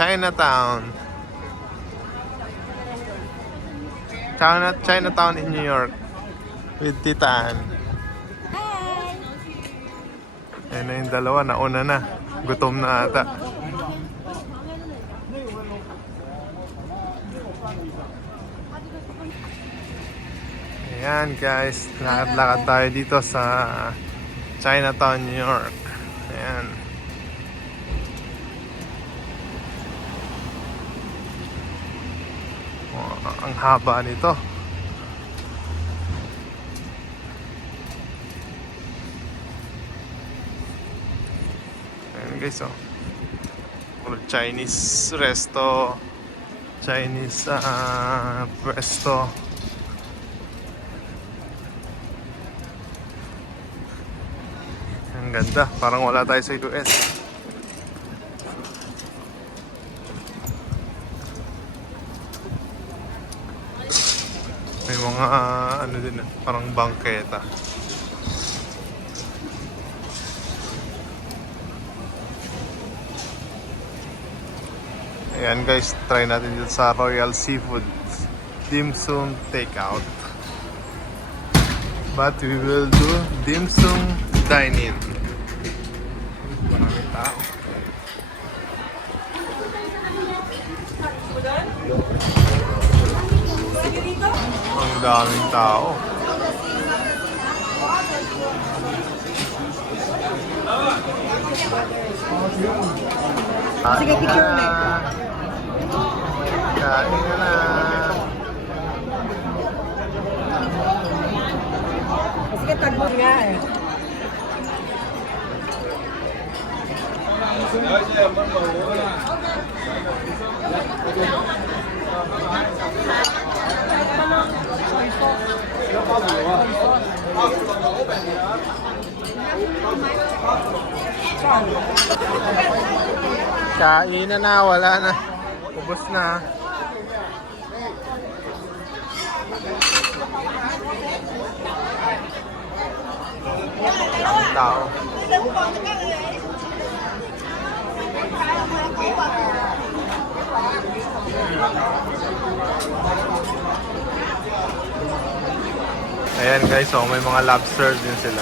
Chinatown. Chinatown in New York. With Tita Ann. Ayan na yung dalawa, nauna na. Gutom na ata. Ayan guys, lakad-lakad tayo dito sa Chinatown, New York. Ayan. Oh, ang haba nito. Ayan guys, oh. Chinese resto, Chinese pwesto. Ang ganda, parang wala tayo sa US. May mga ano din, parang bangketa. Ayan guys, try natin dito sa Royal Seafood Dim Sum Takeout. But we will do dim sum dine-in. Maraming tao. Ang daming tao. Sige, picture na. Kain na na. Sige, tagbo nga eh. Kain na na, wala na. Ubos na. Ang tao. Ayan guys, oh, may mga lobster din sila.